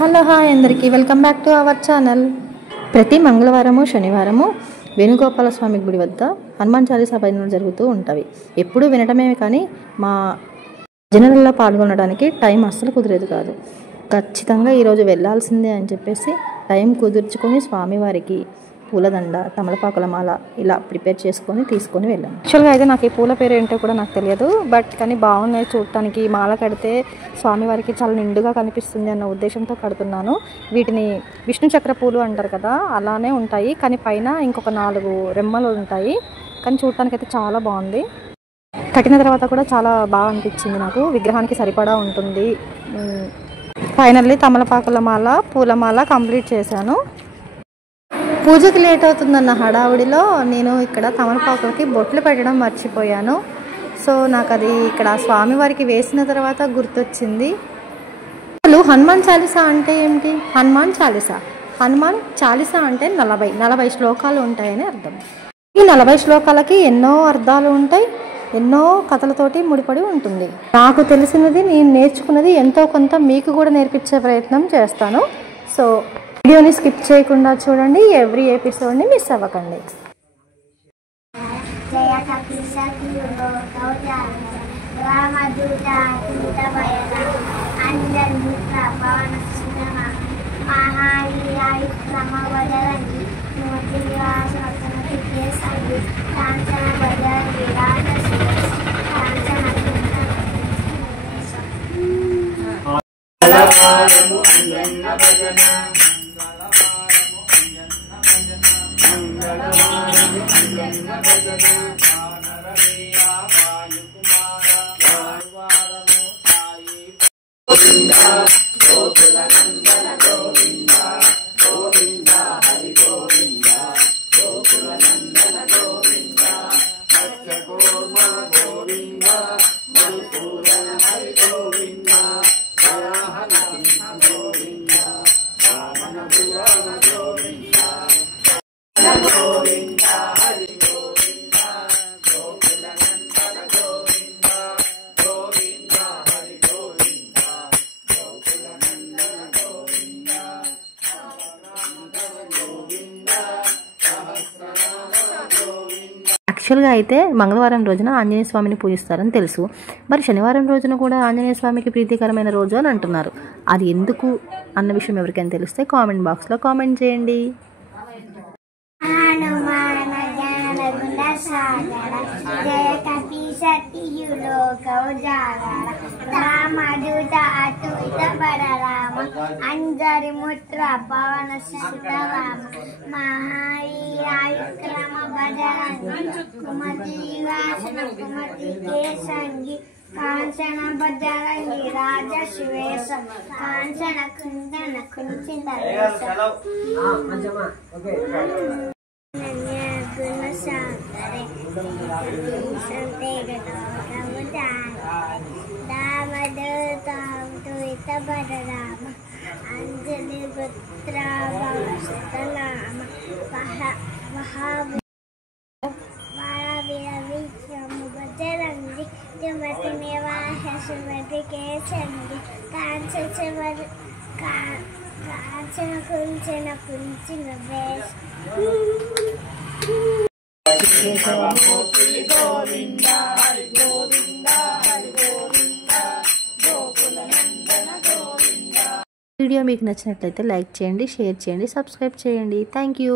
Hello hi అందరికీ welcome back to our channel. ప్రతి మంగళవారము శనివారము వేణుగోపాల స్వామి గుడి వద్ద హనుమాన్ చాలీసా భజనలు జరుగుతూ ఉంటాయి. ఎప్పుడూ వినటమే కానీ మా భజనలలో పాల్గొనడానికి టైం అస్సలు కుదిరేది కాదు. ఖచ్చితంగా ఈరోజు వెళ్ళాల్సిందే అని చెప్పేసి టైం కుదుర్చుకొని స్వామివారికి పూలదండ, తమలపాకుల మాల ఇలా ప్రిపేర్ చేసుకొని తీసుకొని వెళ్ళాను. యాక్చువల్గా అయితే నాకు ఈ పూల పేరు ఏంటో కూడా నాకు తెలియదు, కానీ బాగున్నాయి చూడటానికి. మాల కడితే స్వామివారికి చాలా నిండుగా కనిపిస్తుంది అన్న ఉద్దేశంతో కడుతున్నాను. వీటిని విష్ణు చక్ర పూలు అంటారు కదా, అలానే ఉంటాయి కానీ పైన ఇంకొక 4 రెమ్మలు ఉంటాయి. కానీ చూడటానికి అయితే చాలా బాగుంది. కట్టిన తర్వాత కూడా చాలా బాగా అనిపించింది నాకు. విగ్రహానికి సరిపడా ఉంటుంది. ఫైనల్లీ తమలపాకుల మాల, పూలమాల కంప్లీట్ చేశాను. పూజకి లేట్ అవుతుందన్న హడావుడిలో నేను ఇక్కడ తమలపాకులకి బొట్లు పెట్టడం మర్చిపోయాను. సో నాకు అది ఇక్కడ స్వామివారికి వేసిన తర్వాత గుర్తొచ్చింది. అసలు హనుమాన్ చాలీసా అంటే ఏమిటి? హనుమాన్ చాలీసా అంటే 40 శ్లోకాలు ఉంటాయని అర్థం. ఈ 40 శ్లోకాలకి ఎన్నో అర్థాలు ఉంటాయి, ఎన్నో కథలతోటి ముడిపడి ఉంటుంది. నాకు తెలిసినది, నేను నేర్చుకున్నది ఎంతో కొంత మీకు కూడా నేర్పించే ప్రయత్నం చేస్తాను. సో వీడియోని స్కిప్ చేయకుండా చూడండి, ఎవ్రీ ఎపిసోడ్ని మిస్ అవ్వకండి. యాక్చువల్గా అయితే మంగళవారం రోజున ఆంజనేయ స్వామిని పూజిస్తారని తెలుసు. మరి శనివారం రోజున కూడా ఆంజనేయ స్వామికి ప్రీతికరమైన రోజు అని అంటున్నారు. అది ఎందుకు అన్న విషయం ఎవరికైనా తెలిస్తే కామెంట్ బాక్స్లో కామెంట్ చేయండి. అంజరి ముట్ర పవన సుతరామ మహాయాయుక్రమ భజరంగి కుమతి వాసన కుమతి కేసంగి కాంచన భజరంగి రాజ శివేశ కాంచన కుందన కుంచిన గుణశాంతరే సంతే బలరామ అంజలి పుత్ర భవస్తనామ మహావీర విక్రమ భజరంగి తుమతి నివాహ సుమతి కేసంగి కాంచన కుంచిన వేష వీడియో మీకు నచ్చినట్లయితే లైక్ చేయండి, షేర్ చేయండి, సబ్స్క్రైబ్ చేయండి. Thank you.